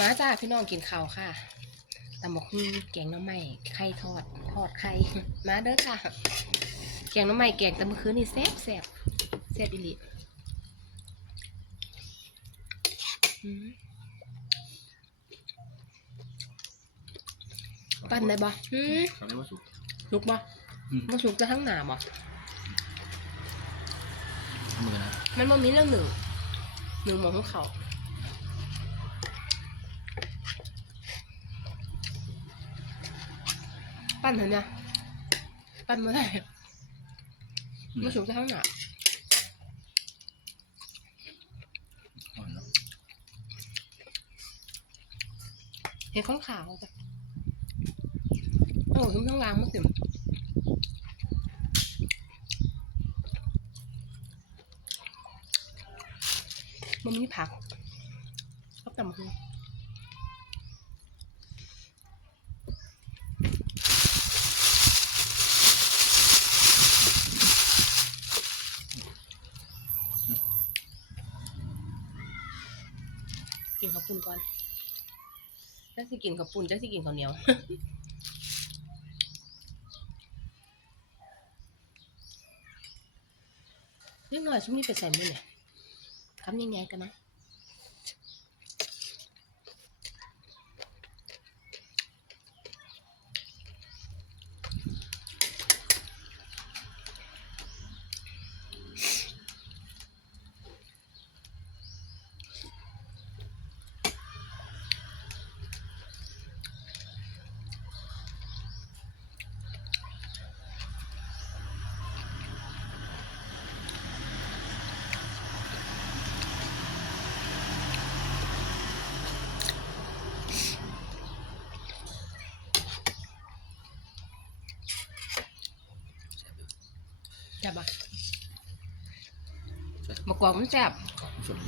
มาจ้าพี่น้องกินข้าวค่ะตำบักหุ่งแกงหน้ำใหม่ไข่ทอด ทอดไข่ มาเด้อค่ะ แกงหน้ำใหม่แกงแต่เมื่อคืนนี่แซ่บแซ่บแซ่บอีหลีอืมปั้นได้บ่อืมเขาเรียกว่าสุกลุกบ่อืมมาสุกจะทั้งหนาบ่มือนะมันบ่มีเรื่องหนึ่ง หนึ่งหมองของเขา ปั้นเห็นนะปั้นมาได้มาสุกจะทั้งหนาอ่อนเนาะเห็นข้างขาวจ้ะโอ้ทุ่มทั้งรางมาสิมันมีผักชอบตำคือ กินข้าวปุ้นก่อนจะสิกินข้าวปุ้นจะสิกินข้าวเหนียวเล็กน้อยช่วงนี้ไปใส่มือเนี่ยทำยังไงกันนะ แซ่บปะมะกอกมันแซ่บสุก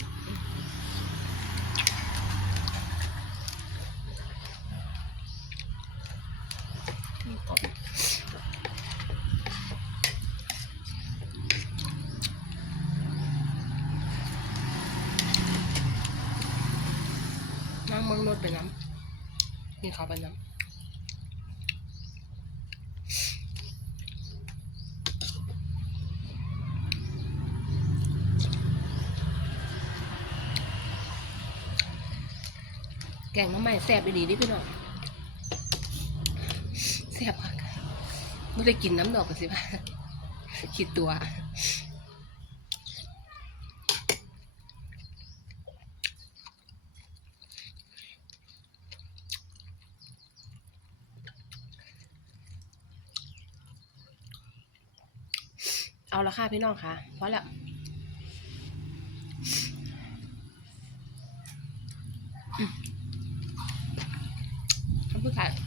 อืมกรอบน้ำเมืองรถไปน้ำกินข้าวไปน้ำ แกงน้ำใหม่แซ่บดีๆดิพี่น้องแซ่บมากไม่ได้กินน้ำดอกกันสิบ้าคิดตัวเอาละค่ะพี่น้องค่ะพอแล้ว Okay.